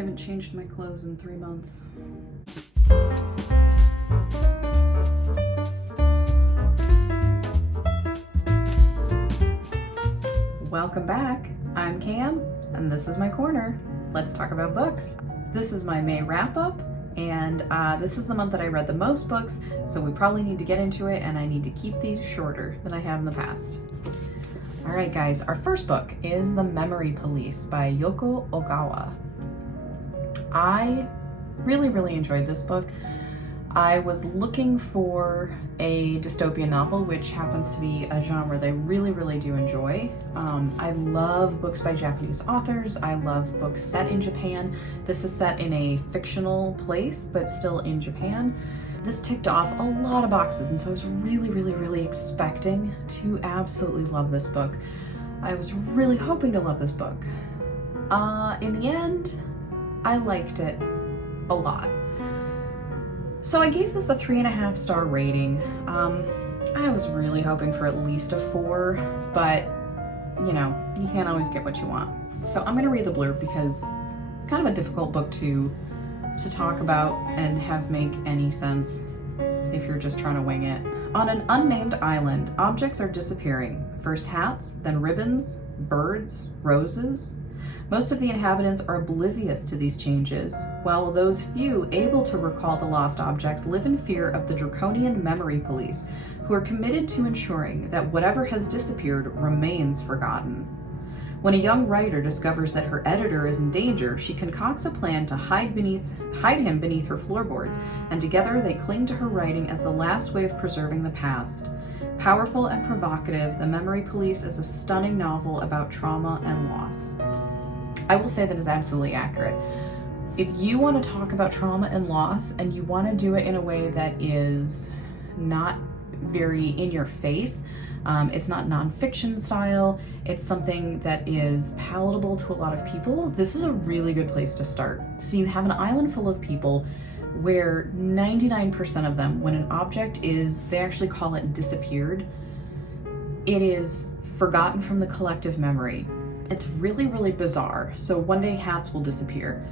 haven't changed my clothes in 3 months. Welcome back. I'm Cam, and this is my corner. Let's talk about books. This is my May wrap-up, and this is the month that I read the most books, so we probably need to get into it, and I need to keep these shorter than I have in the past. All right, guys, our first book is The Memory Police by Yoko Ogawa. I really enjoyed this book. I was looking for a dystopian novel, which happens to be a genre that I really do enjoy. I love books by Japanese authors. I love books set in Japan. This is set in a fictional place, but still in Japan. This ticked off a lot of boxes, and so I was really expecting to absolutely love this book. I was really hoping to love this book. In the end, I liked it a lot. So I gave this a 3.5 star rating. I was really hoping for at least a 4, but you know, you can't always get what you want. So I'm gonna read the blurb because it's kind of a difficult book to talk about and have make any sense if you're just trying to wing it. On an unnamed island, objects are disappearing. First hats, then ribbons, birds, roses. Most of the inhabitants are oblivious to these changes, while those few able to recall the lost objects live in fear of the draconian memory police, who are committed to ensuring that whatever has disappeared remains forgotten. When a young writer discovers that her editor is in danger, she concocts a plan to hide him beneath her floorboards, and together they cling to her writing as the last way of preserving the past. Powerful and provocative, The Memory Police is a stunning novel about trauma and loss. I will say that is absolutely accurate. If you want to talk about trauma and loss and you want to do it in a way that is not very in your face, it's not nonfiction style, it's something that is palatable to a lot of people, this is a really good place to start. So you have an island full of people where 99% of them, when an object is, they actually call it disappeared, it is forgotten from the collective memory. It's really bizarre. So one day hats will disappear,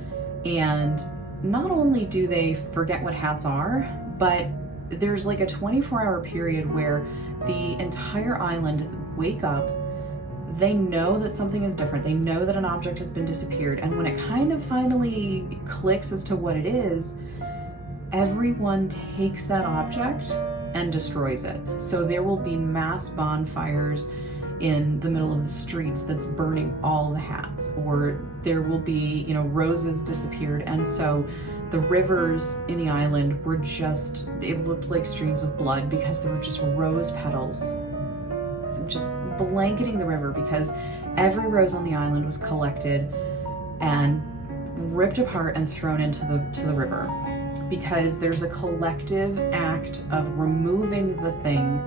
and not only do they forget what hats are, but there's like a 24-hour period where the entire island wake up, they know that something is different, they know that an object has been disappeared, and when it kind of finally clicks as to what it is, everyone takes that object and destroys it. So there will be mass bonfires in the middle of the streets that's burning all the hats, or there will be, you know, roses disappeared, and so the rivers in the island were just, it looked like streams of blood because there were just rose petals just blanketing the river, because every rose on the island was collected and ripped apart and thrown into the river, because there's a collective act of removing the thing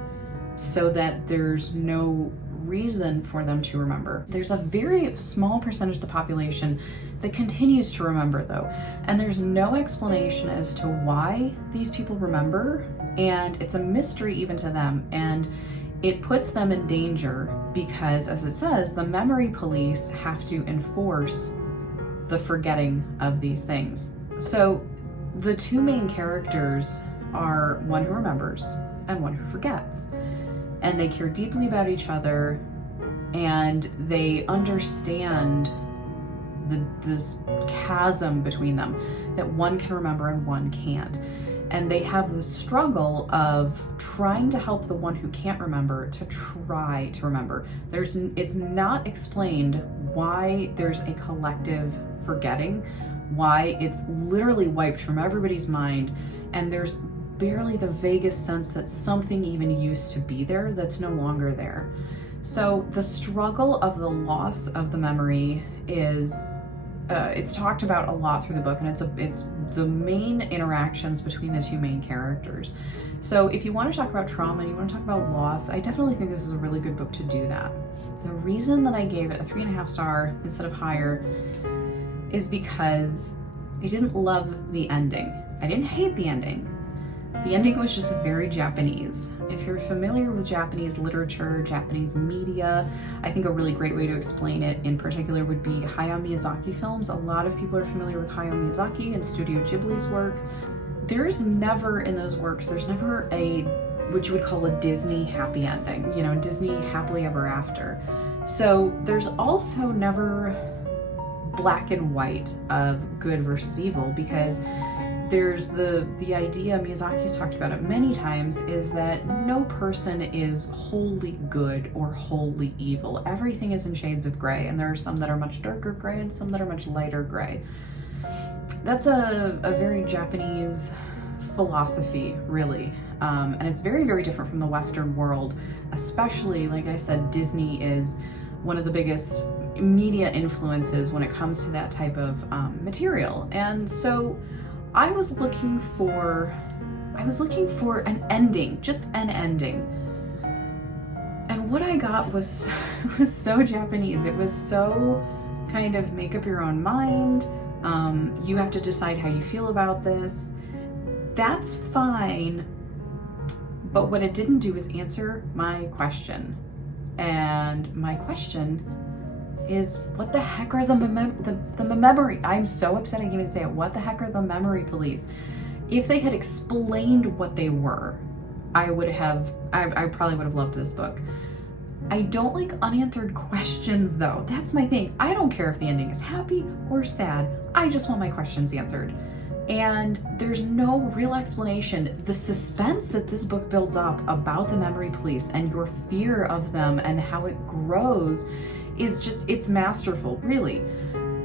so that there's no reason for them to remember. There's a very small percentage of the population that continues to remember though, and there's no explanation as to why these people remember, and it's a mystery even to them, and it puts them in danger because, as it says, the memory police have to enforce the forgetting of these things. So the two main characters are one who remembers and one who forgets. And they care deeply about each other, and they understand this chasm between them, that one can remember and one can't. And they have the struggle of trying to help the one who can't remember to try to remember. It's not explained why there's a collective forgetting, why it's literally wiped from everybody's mind, and there's barely the vaguest sense that something even used to be there that's no longer there. So the struggle of the loss of the memory is, it's talked about a lot through the book, and it's the main interactions between the two main characters. So if you want to talk about trauma and you want to talk about loss, I definitely think this is a really good book to do that. The reason that I gave it a 3.5 star instead of higher is because I didn't love the ending. I didn't hate the ending, The ending was just very Japanese. If you're familiar with Japanese literature, Japanese media, I think a really great way to explain it in particular would be Hayao Miyazaki films. A lot of people are familiar with Hayao Miyazaki and Studio Ghibli's work. There's never, in those works, there's never a, what you would call a Disney happy ending, you know, Disney happily ever after. So there's also never black and white of good versus evil, because there's the idea, Miyazaki's talked about it many times, is that no person is wholly good or wholly evil. Everything is in shades of gray, and there are some that are much darker gray and some that are much lighter gray. That's a very Japanese philosophy, really. And it's very, very different from the Western world, especially, like I said, Disney is one of the biggest media influences when it comes to that type of material. And so I was looking for an ending, just an ending. And what I got was so Japanese. It was so kind of make up your own mind. You have to decide how you feel about this. That's fine. But what it didn't do is answer my question. And my question is, what the heck are the memory? I'm so upset I can't even say it. What the heck are the memory police? If they had explained what they were, I probably would have loved this book. I don't like unanswered questions though. That's my thing. I don't care if the ending is happy or sad. I just want my questions answered. And there's no real explanation. The suspense that this book builds up about the memory police and your fear of them and how it grows is just, it's masterful, really.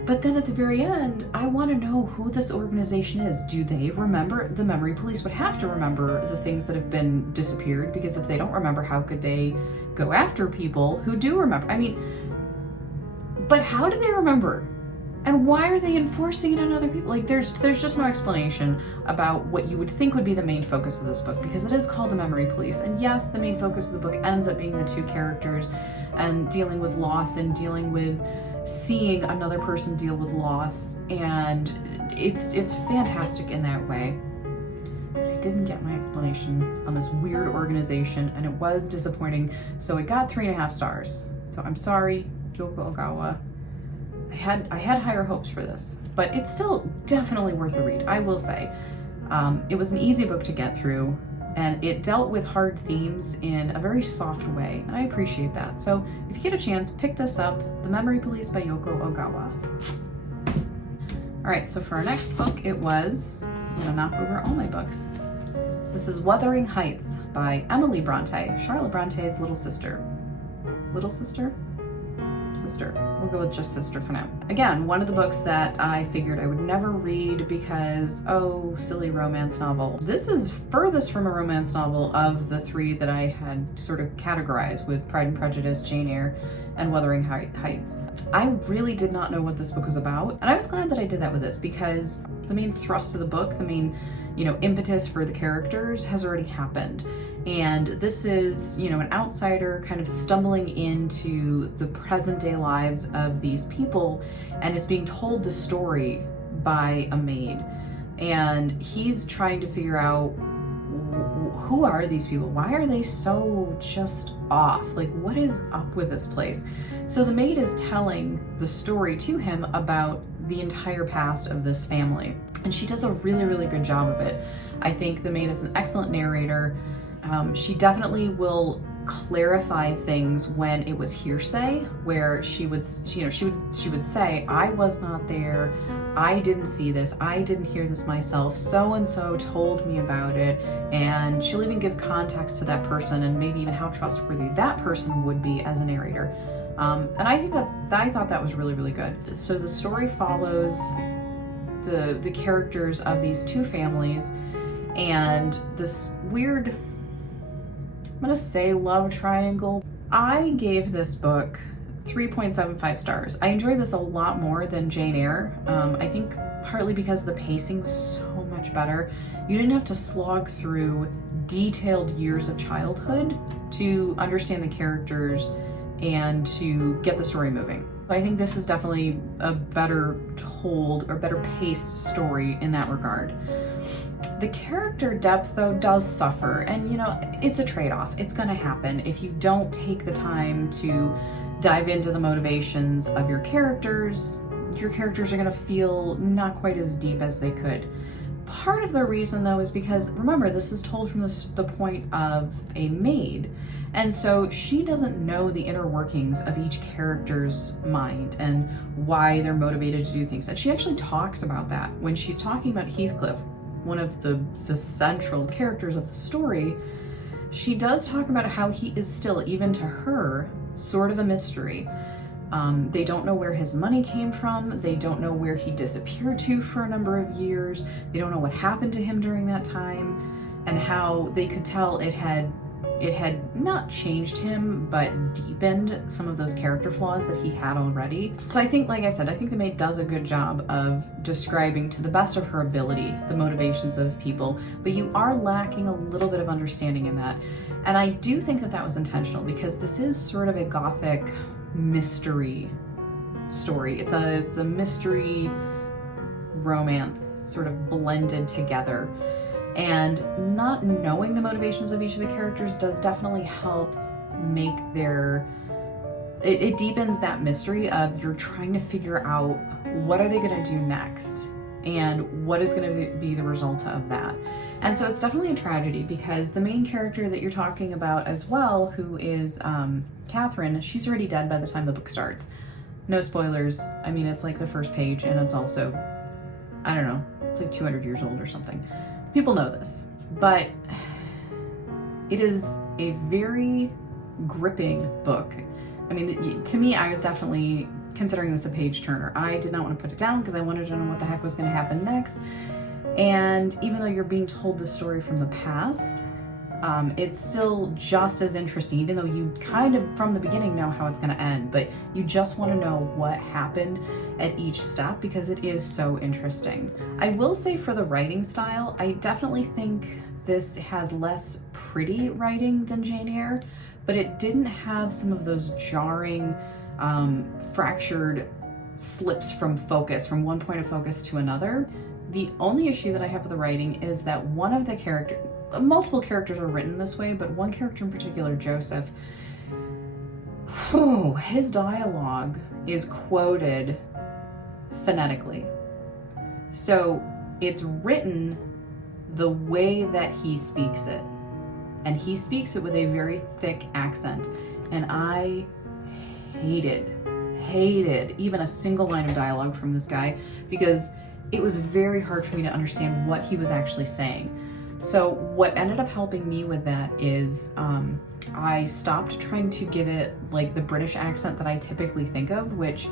But then at the very end, I want to know who this organization is. Do they remember? The memory police would have to remember the things that have been disappeared, because if they don't remember, how could they go after people who do remember? I mean, but how do they remember? And why are they enforcing it on other people? Like, there's just no explanation about what you would think would be the main focus of this book, because it is called The Memory Police. And yes, the main focus of the book ends up being the two characters and dealing with loss and dealing with seeing another person deal with loss. And it's fantastic in that way. But I didn't get my explanation on this weird organization, and it was disappointing. So it got 3.5 stars. So I'm sorry, Yoko Ogawa. I had higher hopes for this, but it's still definitely worth a read, I will say. It was an easy book to get through, and it dealt with hard themes in a very soft way, and I appreciate that. So if you get a chance, pick this up, The Memory Police by Yoko Ogawa. All right, so for our next book, it was, I'm gonna knock over all my books. This is Wuthering Heights by Emily Bronte, Charlotte Bronte's little sister. Little sister? Sister. We'll go with just sister for now. Again, one of the books that I figured I would never read because, oh, silly romance novel. This is furthest from a romance novel of the three that I had sort of categorized with Pride and Prejudice, Jane Eyre, and Wuthering Heights. I really did not know what this book was about, and I was glad that I did that with this, because the main thrust of the book, the main, impetus for the characters has already happened. And this is, an outsider kind of stumbling into the present day lives of these people and is being told the story by a maid. And he's trying to figure out, who are these people? Why are they so just off? Like, what is up with this place? So the maid is telling the story to him about the entire past of this family. And she does a really, really good job of it. I think the maid is an excellent narrator. She definitely will clarify things when it was hearsay, where she would say, I was not there, I didn't see this, I didn't hear this myself, so and so told me about it, and she'll even give context to that person and maybe even how trustworthy that person would be as a narrator. And I thought that was really, really good. So the story follows the characters of these two families and this weird, I'm gonna say, love triangle. I gave this book 3.75 stars. I enjoyed this a lot more than Jane Eyre. I think partly because the pacing was so much better. You didn't have to slog through detailed years of childhood to understand the characters and to get the story moving. I think this is definitely a better told or better paced story in that regard. The character depth, though, does suffer, and you know, it's a trade-off. It's going to happen if you don't take the time to dive into the motivations of your characters. Your characters are going to feel not quite as deep as they could. Part of the reason, though, is because, remember, this is told from the point of a maid, and so she doesn't know the inner workings of each character's mind and why they're motivated to do things. And she actually talks about that when she's talking about Heathcliff, one of the central characters of the story. She does talk about how he is still, even to her, sort of a mystery. They don't know where his money came from. They don't know where he disappeared to for a number of years. They don't know what happened to him during that time, and how they could tell it had not changed him, but deepened some of those character flaws that he had already. So I think, like I said, I think the maid does a good job of describing to the best of her ability the motivations of people, but you are lacking a little bit of understanding in that. And I do think that was intentional, because this is sort of a gothic mystery story. It's a mystery romance sort of blended together. And not knowing the motivations of each of the characters does definitely help make it deepens that mystery of you're trying to figure out what are they going to do next and what is going to be the result of that. And so it's definitely a tragedy, because the main character that you're talking about as well, who is Catherine, she's already dead by the time the book starts. No spoilers. I mean, it's like the first page, and it's also, I don't know, it's like 200 years old or something. People know this, but it is a very gripping book. I mean, to me, I was definitely considering this a page turner. I did not want to put it down because I wanted to know what the heck was going to happen next. And even though you're being told the story from the past, it's still just as interesting, even though you kind of from the beginning know how it's going to end, but you just want to know what happened at each step because it is so interesting. I will say, for the writing style, I definitely think this has less pretty writing than Jane Eyre, but it didn't have some of those jarring, fractured slips from focus, from one point of focus to another. The only issue that I have with the writing is that one of the multiple characters are written this way, but one character in particular, Joseph, his dialogue is quoted phonetically. So it's written the way that he speaks it. And he speaks it with a very thick accent. And I hated even a single line of dialogue from this guy, because it was very hard for me to understand what he was actually saying. So what ended up helping me with that is I stopped trying to give it like the British accent that I typically think of, which,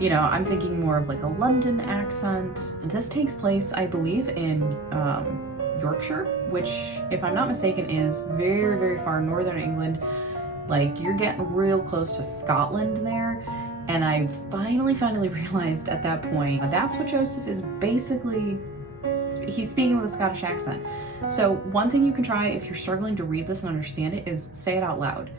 you know, I'm thinking more of like a London accent. This takes place, I believe, in Yorkshire, which, if I'm not mistaken, is very, very far northern England. Like, you're getting real close to Scotland there. And I finally realized at that point, that's what Joseph is basically, he's speaking with a Scottish accent. So one thing you can try if you're struggling to read this and understand it is say it out loud.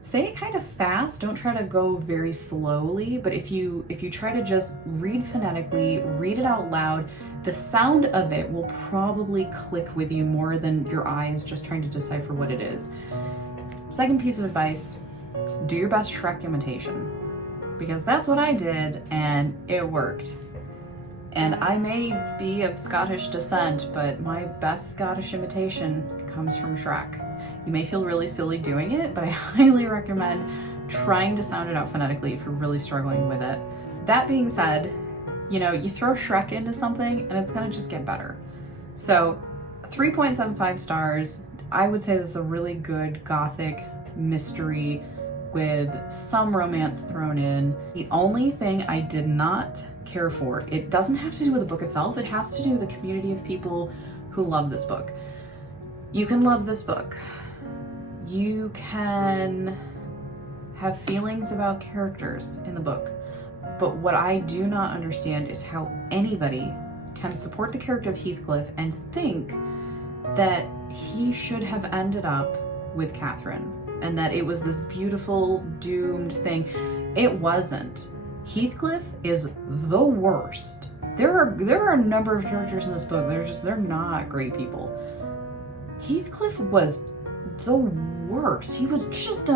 Say it kind of fast, don't try to go very slowly, but if you try to just read phonetically, read it out loud, the sound of it will probably click with you more than your eyes just trying to decipher what it is. Second piece of advice, do your best Shrek imitation, because that's what I did and it worked. And I may be of Scottish descent, but my best Scottish imitation comes from Shrek. You may feel really silly doing it, but I highly recommend trying to sound it out phonetically if you're really struggling with it. That being said, you know, you throw Shrek into something and it's gonna just get better. So 3.75 stars. I would say this is a really good gothic mystery with some romance thrown in. The only thing I did not care for, it doesn't have to do with the book itself, it has to do with the community of people who love this book. You can love this book. You can have feelings about characters in the book. But what I do not understand is how anybody can support the character of Heathcliff and think that he should have ended up with Catherine and that it was this beautiful doomed thing. It wasn't. Heathcliff is the worst. There are a number of characters in this book that they're not great people. Heathcliff was the worst. He was just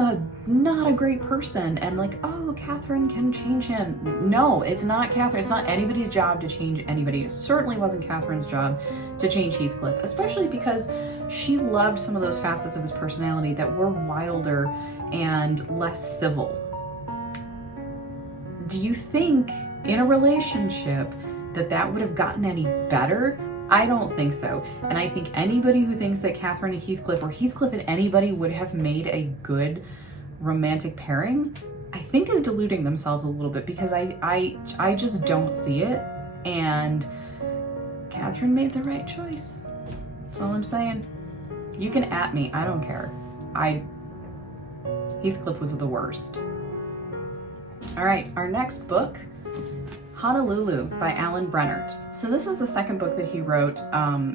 not a great person, and like, oh, Catherine can change him. No, it's not Catherine. It's not anybody's job to change anybody. It certainly wasn't Catherine's job to change Heathcliff, especially because she loved some of those facets of his personality that were wilder and less civil. Do you think in a relationship that would have gotten any better? I don't think so. And I think anybody who thinks that Catherine and Heathcliff, or Heathcliff and anybody, would have made a good romantic pairing, I think is deluding themselves a little bit, because I just don't see it. And Catherine made the right choice. That's all I'm saying. You can at me, I don't care. Heathcliff was the worst. All right, our next book, Honolulu by Alan Brennert. So this is the second book that he wrote.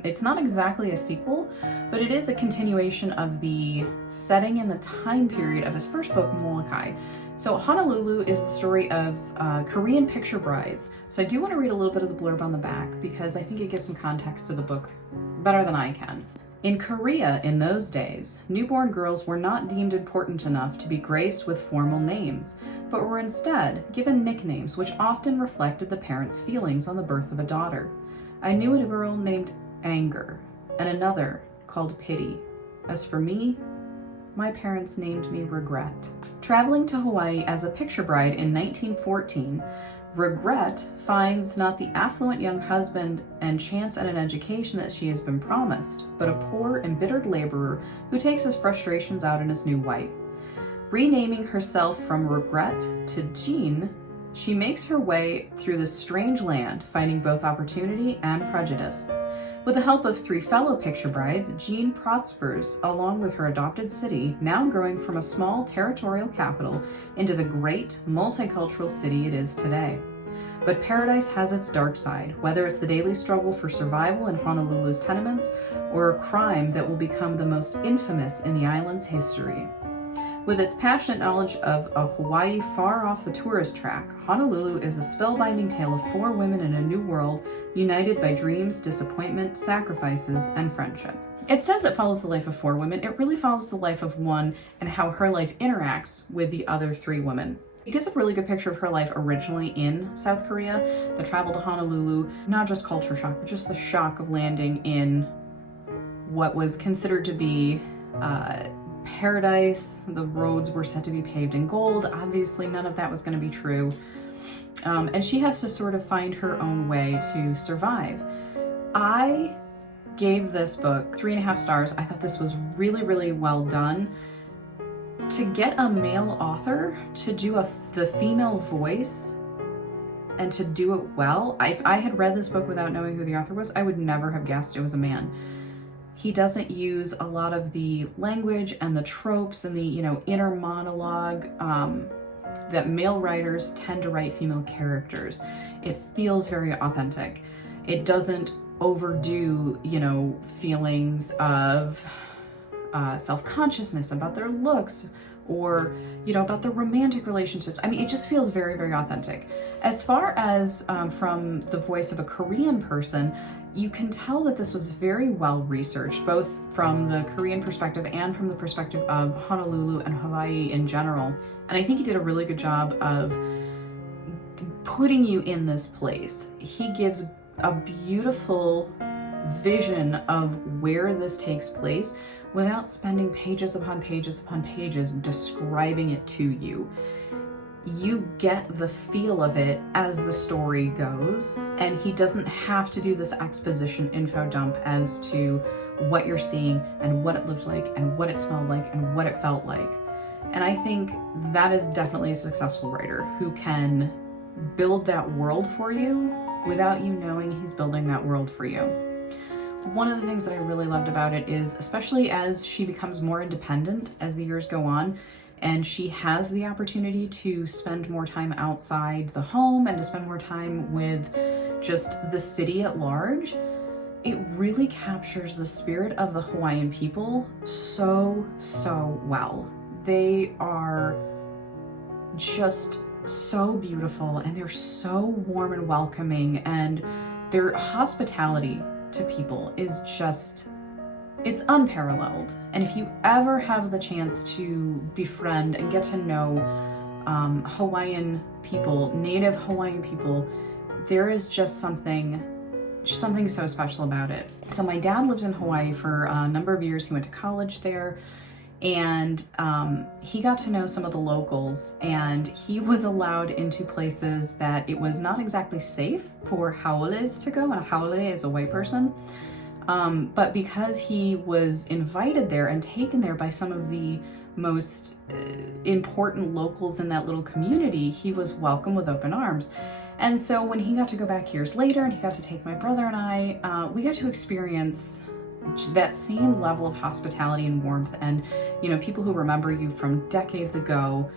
It's not exactly a sequel, but it is a continuation of the setting and the time period of his first book, Molokai. So Honolulu is the story of Korean picture brides. So I do want to read a little bit of the blurb on the back, because I think it gives some context to the book better than I can. In Korea in those days, newborn girls were not deemed important enough to be graced with formal names, but were instead given nicknames which often reflected the parents' feelings on the birth of a daughter. I knew a girl named Anger, and another called Pity. As for me, my parents named me Regret. Traveling to Hawaii as a picture bride in 1914, Regret finds not the affluent young husband and chance at an education that she has been promised, but a poor, embittered laborer who takes his frustrations out on his new wife. Renaming herself from Regret to Jean, she makes her way through this strange land, finding both opportunity and prejudice. With the help of 3 fellow picture brides, Jean prospers along with her adopted city, now growing from a small territorial capital into the great multicultural city it is today. But paradise has its dark side, whether it's the daily struggle for survival in Honolulu's tenements or a crime that will become the most infamous in the island's history. With its passionate knowledge of a Hawaii far off the tourist track, Honolulu is a spellbinding tale of 4 women in a new world, united by dreams, disappointment, sacrifices, and friendship. It says it follows the life of 4 women. It really follows the life of one and how her life interacts with the other 3 women. It gives a really good picture of her life originally in South Korea, the travel to Honolulu, not just culture shock, but just the shock of landing in what was considered to be paradise. The roads were said to be paved in gold. Obviously, none of that was going to be true. And she has to sort of find her own way to survive. I gave this book 3.5 stars. I thought this was really, really well done. To get a male author to do the female voice and to do it well, if I had read this book without knowing who the author was, I would never have guessed it was a man. He doesn't use a lot of the language and the tropes and the, inner monologue that male writers tend to write female characters. It feels very authentic. It doesn't overdo, feelings of self-consciousness about their looks or, about their romantic relationships. I mean, it just feels very, very authentic. As far as from the voice of a Korean person, you can tell that this was very well researched, both from the Korean perspective and from the perspective of Honolulu and Hawaii in general. And I think he did a really good job of putting you in this place. He gives a beautiful vision of where this takes place without spending pages upon pages upon pages describing it to you. You get the feel of it as the story goes, and he doesn't have to do this exposition info dump as to what you're seeing and what it looked like and what it smelled like and what it felt like. And I think that is definitely a successful writer who can build that world for you without you knowing he's building that world for you. One of the things that I really loved about it is, especially as she becomes more independent as the years go on, and she has the opportunity to spend more time outside the home and to spend more time with just the city at large, it really captures the spirit of the Hawaiian people so well. They are just so beautiful, and they're so warm and welcoming, and their hospitality to people is just, it's unparalleled. And if you ever have the chance to befriend and get to know Hawaiian people, native Hawaiian people, there is just something so special about it. So my dad lived in Hawaii for a number of years. He went to college there, and he got to know some of the locals, and he was allowed into places that it was not exactly safe for haules to go, and a haole is a white person. But because he was invited there and taken there by some of the most important locals in that little community, he was welcomed with open arms. And so when he got to go back years later, and he got to take my brother and I, we got to experience that same level of hospitality and warmth, and people who remember you from decades ago.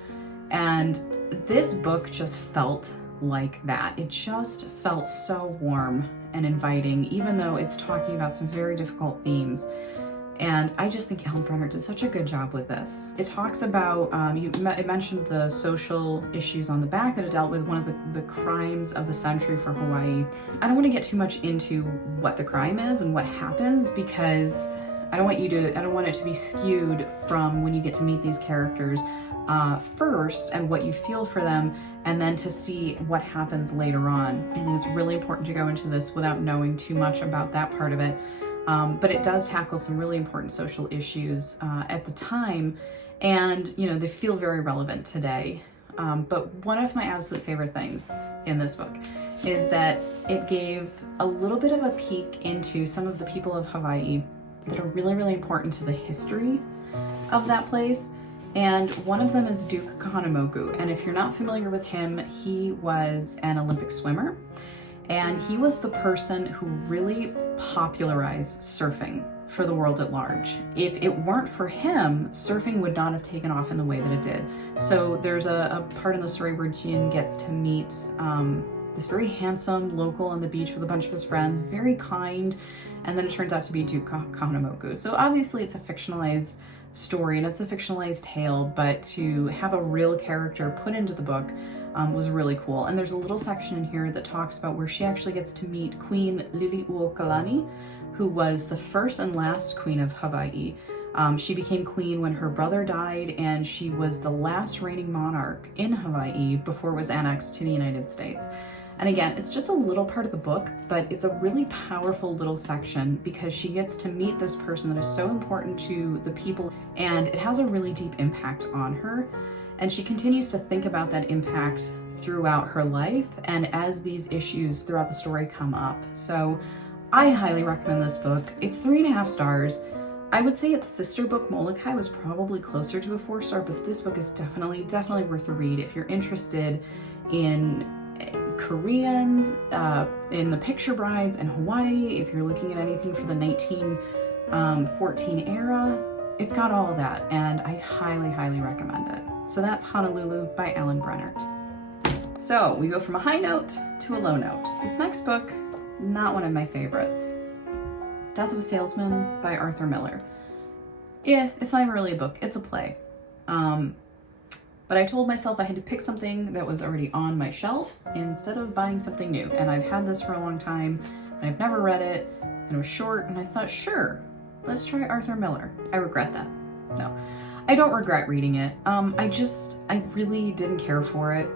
And this book just felt like that. It just felt so warm and inviting, even though it's talking about some very difficult themes. And I just think Brennert did such a good job with this. It talks about, it mentioned the social issues on the back that it dealt with, one of the crimes of the century for Hawaii. I don't want to get too much into what the crime is and what happens, because I don't want it to be skewed from when you get to meet these characters first and what you feel for them, and then to see what happens later on. I think it's really important to go into this without knowing too much about that part of it. But it does tackle some really important social issues at the time, and they feel very relevant today. But one of my absolute favorite things in this book is that it gave a little bit of a peek into some of the people of Hawaii that are really, really important to the history of that place. And one of them is Duke Kahanamoku. And if you're not familiar with him, he was an Olympic swimmer. And he was the person who really popularized surfing for the world at large. If it weren't for him, surfing would not have taken off in the way that it did. So there's a part in the story where Jin gets to meet this very handsome local on the beach with a bunch of his friends, very kind, and then it turns out to be Duke Kahanamoku. So obviously it's a fictionalized story and it's a fictionalized tale, but to have a real character put into the book was really cool. And there's a little section in here that talks about where she actually gets to meet Queen Liliuokalani, who was the first and last queen of Hawaii. She became queen when her brother died, and she was the last reigning monarch in Hawaii before it was annexed to the United States. And again, it's just a little part of the book, but it's a really powerful little section because she gets to meet this person that is so important to the people, and it has a really deep impact on her. And she continues to think about that impact throughout her life and as these issues throughout the story come up. So I highly recommend this book. It's 3.5 stars. I would say its sister book, Molokai, was probably closer to a 4-star, but this book is definitely worth a read if you're interested in Koreans, in the picture brides in Hawaii, if you're looking at anything for the 1914 era. It's got all of that, and I highly recommend it. So that's Honolulu by Brennert. So we go from a high note to a low note. This next book, not one of my favorites. Death of a Salesman by Arthur Miller. Yeah, it's not even really a book, it's a play. But I told myself I had to pick something that was already on my shelves instead of buying something new. And I've had this for a long time, and I've never read it, and it was short, and I thought, sure, let's try Arthur Miller. I regret that. No, I don't regret reading it. I really didn't care for it.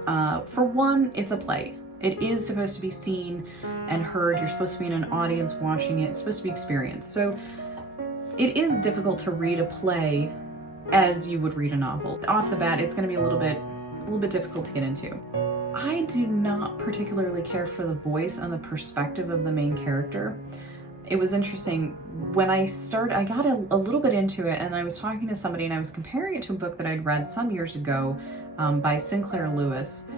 For one, it's a play. It is supposed to be seen and heard. You're supposed to be in an audience watching it. It's supposed to be experienced. So it is difficult to read a play as you would read a novel. Off the bat, it's going to be a little bit difficult to get into. I do not particularly care for the voice and the perspective of the main character. It was interesting. When I got a little bit into it, and I was talking to somebody, and I was comparing it to a book that I'd read some years ago by Sinclair Lewis,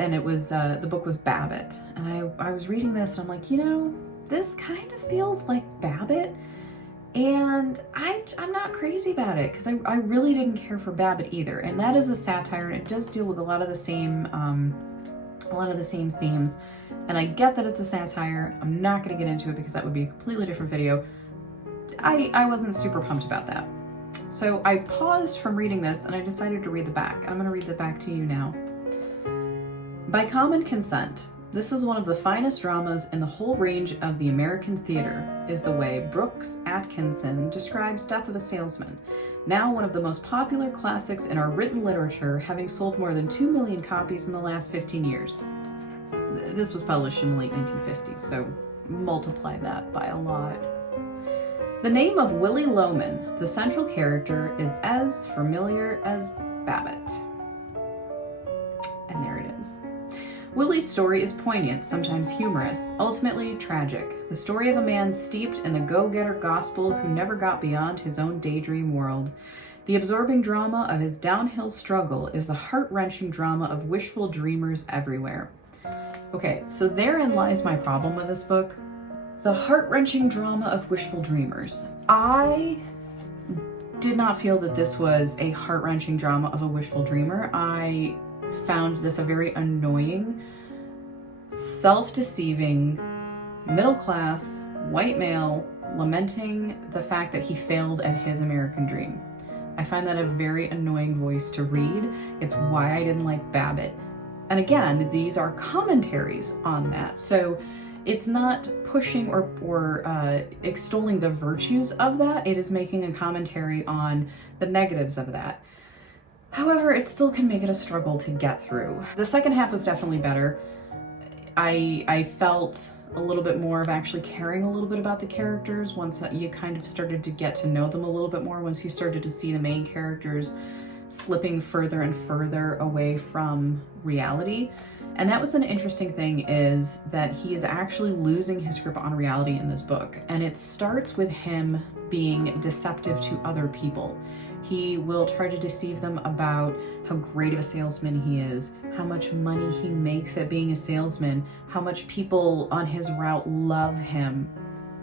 and it was the book was Babbitt. And I was reading this, and I'm like, this kind of feels like Babbitt, and I'm not crazy about it because I really didn't care for Babbitt either. And that is a satire, and it does deal with a lot of the same themes. And I get that it's a satire. I'm not going to get into it because that would be a completely different video. I wasn't super pumped about that. So I paused from reading this and I decided to read the back. I'm going to read the back to you now. By common consent, this is one of the finest dramas in the whole range of the American theater, is the way Brooks Atkinson describes Death of a Salesman, now one of the most popular classics in our written literature, having sold more than 2 million copies in the last 15 years. This was published in the late 1950s, so multiply that by a lot. The name of Willie Loman, the central character, is as familiar as Babbitt. And there it is. Willie's story is poignant, sometimes humorous, ultimately tragic. The story of a man steeped in the go-getter gospel who never got beyond his own daydream world. The absorbing drama of his downhill struggle is the heart-wrenching drama of wishful dreamers everywhere. Okay, so therein lies my problem with this book. The heart-wrenching drama of wishful dreamers. I did not feel that this was a heart-wrenching drama of a wishful dreamer. I found this a very annoying, self-deceiving, middle-class, white male lamenting the fact that he failed at his American dream. I find that a very annoying voice to read. It's why I didn't like Babbitt. And again, these are commentaries on that. So it's not pushing or extolling the virtues of that. It is making a commentary on the negatives of that. However, it still can make it a struggle to get through. The second half was definitely better. I felt a little bit more of actually caring a little bit about the characters once you kind of started to get to know them a little bit more, once you started to see the main characters slipping further and further away from reality. And that was an interesting thing, is that he is actually losing his grip on reality in this book. And it starts with him being deceptive to other people. He will try to deceive them about how great of a salesman he is, how much money he makes at being a salesman, how much people on his route love him.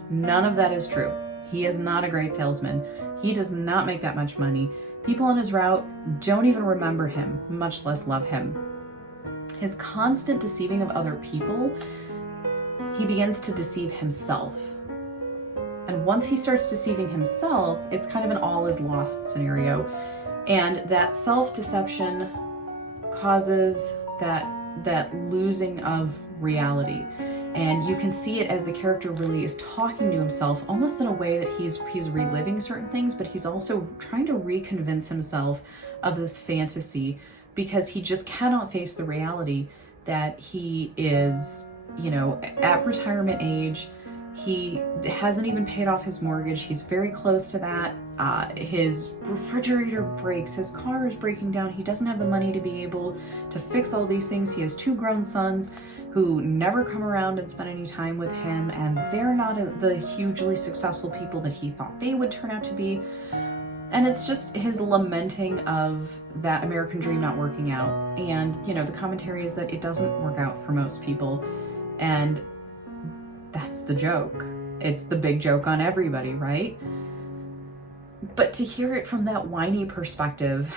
None of that is true. He is not a great salesman. He does not make that much money. People on his route don't even remember him, much less love him. His constant deceiving of other people, he begins to deceive himself. And once he starts deceiving himself, it's kind of an all is lost scenario. And that self-deception causes that losing of reality. And you can see it as the character really is talking to himself, almost in a way that he's reliving certain things, but he's also trying to reconvince himself of this fantasy, because he just cannot face the reality that he is, at retirement age. He hasn't even paid off his mortgage. He's very close to that. His refrigerator breaks. His car is breaking down. He doesn't have the money to be able to fix all these things. He has 2 grown sons who never come around and spend any time with him, and they're not the hugely successful people that he thought they would turn out to be. And it's just his lamenting of that American dream not working out. And, the commentary is that it doesn't work out for most people. And that's the joke. It's the big joke on everybody, right? But to hear it from that whiny perspective,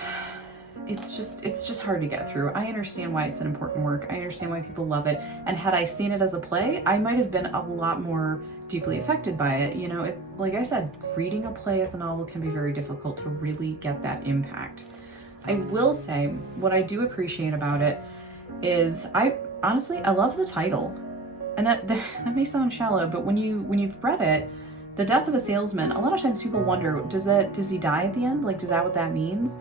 it's just hard to get through. I understand why it's an important work. I understand why people love it. And had I seen it as a play, I might have been a lot more deeply affected by it. It's like I said, reading a play as a novel can be very difficult to really get that impact. I will say what I do appreciate about it is I love the title. And that may sound shallow, but when you've read it, The Death of a Salesman, a lot of times people wonder, does he die at the end? Like, is that what that means?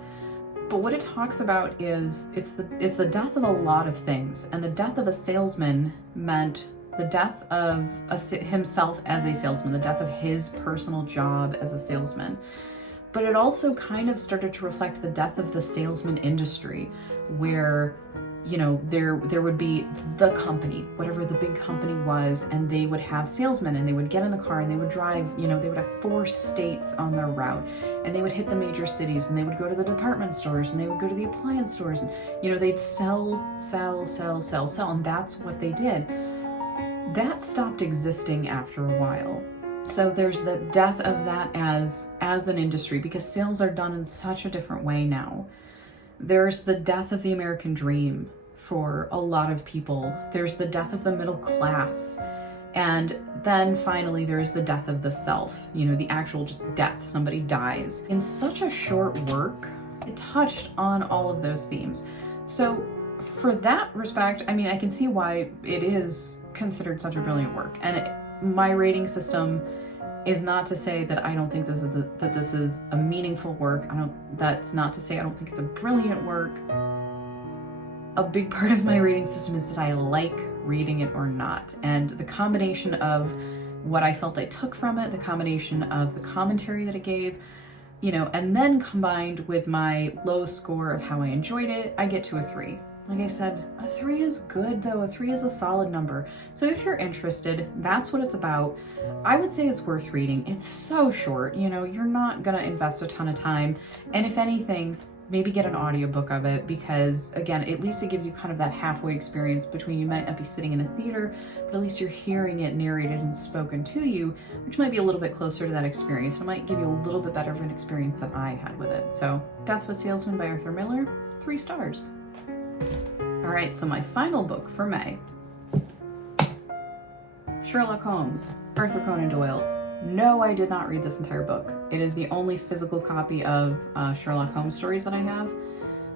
But what it talks about is it's the death of a lot of things, and the death of a salesman meant the death of himself as a salesman, the death of his personal job as a salesman. But it also kind of started to reflect the death of the salesman industry, where there would be the company, whatever the big company was, and they would have salesmen, and they would get in the car and they would drive, they would have 4 states on their route, and they would hit the major cities, and they would go to the department stores, and they would go to the appliance stores, and they'd sell, and that's what they did. That stopped existing after a while. So there's the death of that as an industry, because sales are done in such a different way now. There's the death of the American dream for a lot of people. There's the death of the middle class. And then finally, there's the death of the self, the actual just death. Somebody dies. In such a short work, it touched on all of those themes. So for that respect, I mean, I can see why it is considered such a brilliant work. And my rating system is not to say that I don't think that this is a meaningful work. That's not to say I don't think it's a brilliant work. A big part of my rating system is that I like reading it or not. And the combination of what I felt I took from it, the combination of the commentary that it gave, and then combined with my low score of how I enjoyed it, I get to a 3. Like I said, a 3 is good though. A 3 is a solid number. So if you're interested, that's what it's about. I would say it's worth reading. It's so short, you're not gonna invest a ton of time. And if anything, maybe get an audiobook of it, because again, at least it gives you kind of that halfway experience between, you might not be sitting in a theater, but at least you're hearing it narrated and spoken to you, which might be a little bit closer to that experience. It might give you a little bit better of an experience than I had with it. So Death of a Salesman by Arthur Miller, 3 stars. All right, so my final book for May, Sherlock Holmes, Arthur Conan Doyle. No, I did not read this entire book. It is the only physical copy of Sherlock Holmes stories that I have.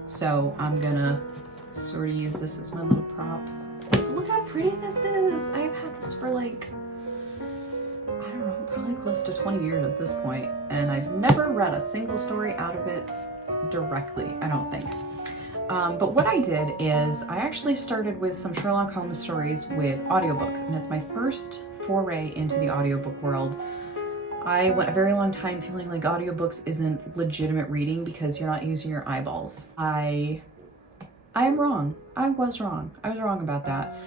So I'm gonna sort of use this as my little prop. Look how pretty this is. I've had this for like, I don't know, probably close to 20 years at this point, and I've never read a single story out of it directly, I don't think. But what I did is I actually started with some Sherlock Holmes stories with audiobooks, and it's my first foray into the audiobook world. I went a very long time feeling like audiobooks isn't legitimate reading because you're not using your eyeballs. I am wrong. I was wrong. I was wrong about that.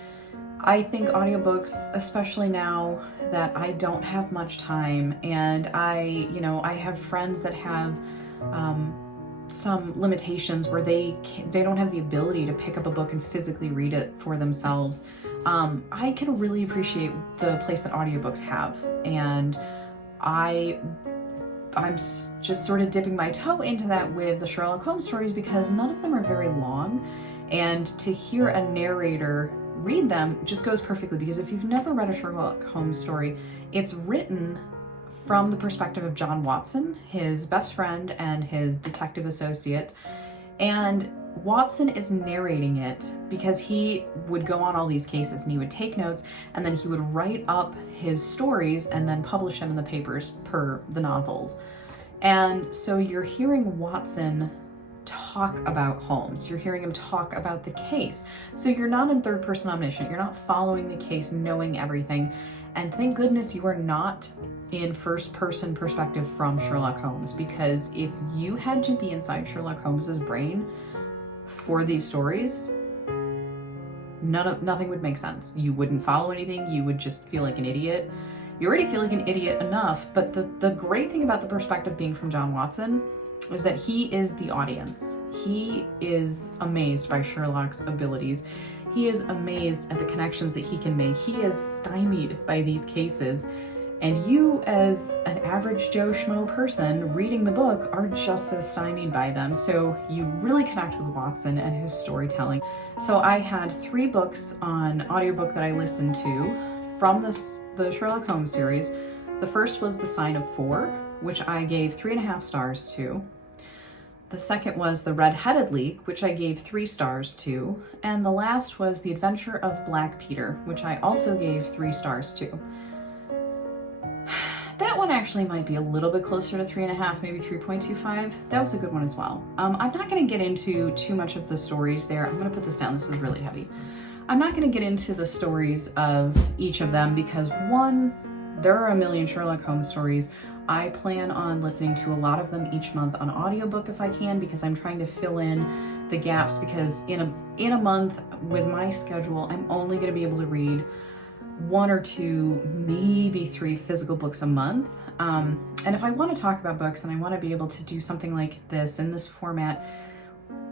I think audiobooks, especially now that I don't have much time, and I have friends that have some limitations where they don't have the ability to pick up a book and physically read it for themselves. I can really appreciate the place that audiobooks have, and I'm just sort of dipping my toe into that with the Sherlock Holmes stories because none of them are very long, and to hear a narrator read them just goes perfectly, because if you've never read a Sherlock Holmes story, it's written from the perspective of John Watson, his best friend and his detective associate. And Watson is narrating it because he would go on all these cases and he would take notes, and then he would write up his stories and then publish them in the papers per the novels. And so you're hearing Watson talk about Holmes. You're hearing him talk about the case. So you're not in third person omniscient. You're not following the case, knowing everything. And thank goodness you are not in first person perspective from Sherlock Holmes, because if you had to be inside Sherlock Holmes's brain for these stories, nothing would make sense. You wouldn't follow anything. You would just feel like an idiot. You already feel like an idiot enough, but the great thing about the perspective being from John Watson is that he is the audience. He is amazed by Sherlock's abilities. He is amazed at the connections that he can make. He is stymied by these cases. And you, as an average Joe Schmo person reading the book, are just as stymied by them. So you really connect with Watson and his storytelling. So I had 3 books on audiobook that I listened to from the Sherlock Holmes series. The first was The Sign of 4, which I gave 3.5 stars to. The second was The Redheaded League, which I gave 3 stars to. And the last was The Adventure of Black Peter, which I also gave 3 stars to. That one actually might be a little bit closer to 3.5, maybe 3.25. That was a good one as well. I'm not going to get into too much of the stories there. I'm going to put this down. This is really heavy. I'm not going to get into the stories of each of them because, one, there are a million Sherlock Holmes stories. I plan on listening to a lot of them each month on audiobook if I can, because I'm trying to fill in the gaps, because in a month with my schedule, I'm only going to be able to read 1 or 2, maybe 3 physical books a month. And if I want to talk about books and I want to be able to do something like this in this format,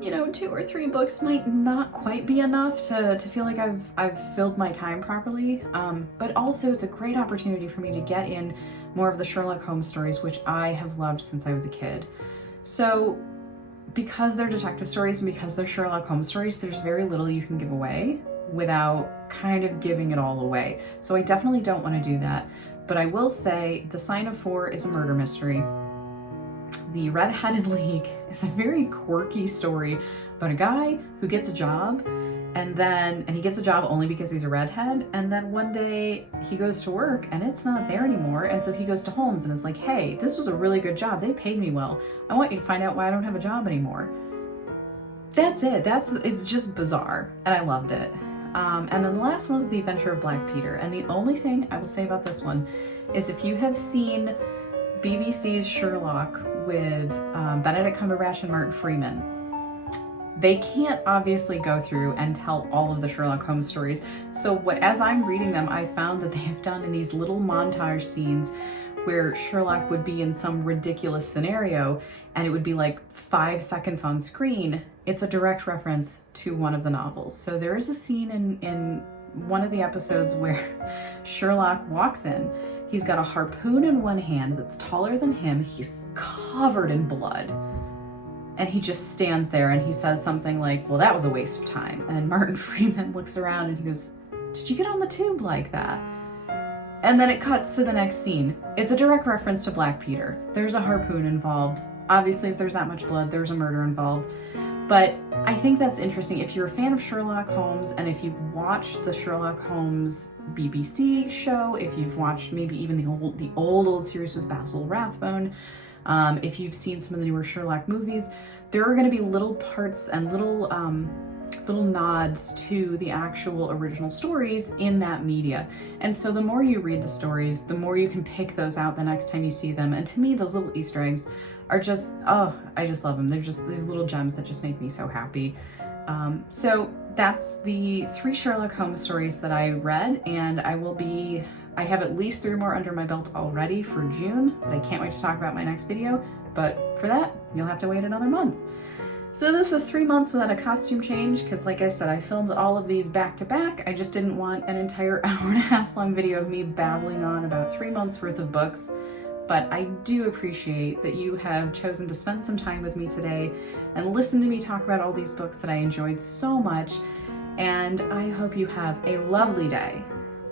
2 or 3 books might not quite be enough to feel like I've filled my time properly. But also it's a great opportunity for me to get in more of the Sherlock Holmes stories, which I have loved since I was a kid. So because they're detective stories and because they're Sherlock Holmes stories, there's very little you can give away without kind of giving it all away. So I definitely don't want to do that. But I will say The Sign of 4 is a murder mystery. the Redheaded League is a very quirky story about a guy who gets a job and he gets a job only because he's a redhead, and then one day he goes to work and it's not there anymore, and so he goes to Holmes and is like, hey, this was a really good job, they paid me well, I want you to find out why I don't have a job anymore. That's it. It's just bizarre, and I loved it. And then the last one was The Adventure of Black Peter, and the only thing I will say about this one is if you have seen BBC's Sherlock with Benedict Cumberbatch and Martin Freeman, they can't obviously go through and tell all of the Sherlock Holmes stories. So as I'm reading them, I found that they have done in these little montage scenes where Sherlock would be in some ridiculous scenario and it would be like 5 seconds on screen. It's a direct reference to one of the novels. So there is a scene in one of the episodes where Sherlock walks in. He's got a harpoon in one hand that's taller than him. He's covered in blood. And he just stands there and he says something like, well, that was a waste of time. And Martin Freeman looks around and he goes, did you get on the tube like that? And then it cuts to the next scene. It's a direct reference to Black Peter. There's a harpoon involved. Obviously, if there's that much blood, there's a murder involved. But I think that's interesting. If you're a fan of Sherlock Holmes, and if you've watched the Sherlock Holmes BBC show, if you've watched maybe even the old series with Basil Rathbone, if you've seen some of the newer Sherlock movies, there are going to be little parts and little nods to the actual original stories in that media. And so the more you read the stories, the more you can pick those out the next time you see them. And to me, those little Easter eggs are just, oh, I just love them. They're just these little gems that just make me so happy. So that's the 3 Sherlock Holmes stories that I read, and I have at least 3 more under my belt already for June that I can't wait to talk about in my next video. But for that, you'll have to wait another month. So this was 3 months without a costume change, because like I said, I filmed all of these back to back. I just didn't want an entire hour-and-a-half long video of me babbling on about 3 months worth of books. But I do appreciate that you have chosen to spend some time with me today and listen to me talk about all these books that I enjoyed so much. And I hope you have a lovely day.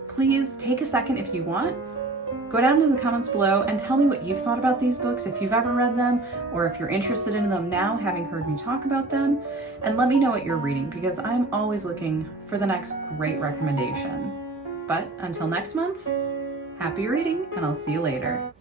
Please take a second if you want. Go down in the comments below and tell me what you've thought about these books, if you've ever read them, or if you're interested in them now, having heard me talk about them. And let me know what you're reading, because I'm always looking for the next great recommendation. But until next month, happy reading, and I'll see you later.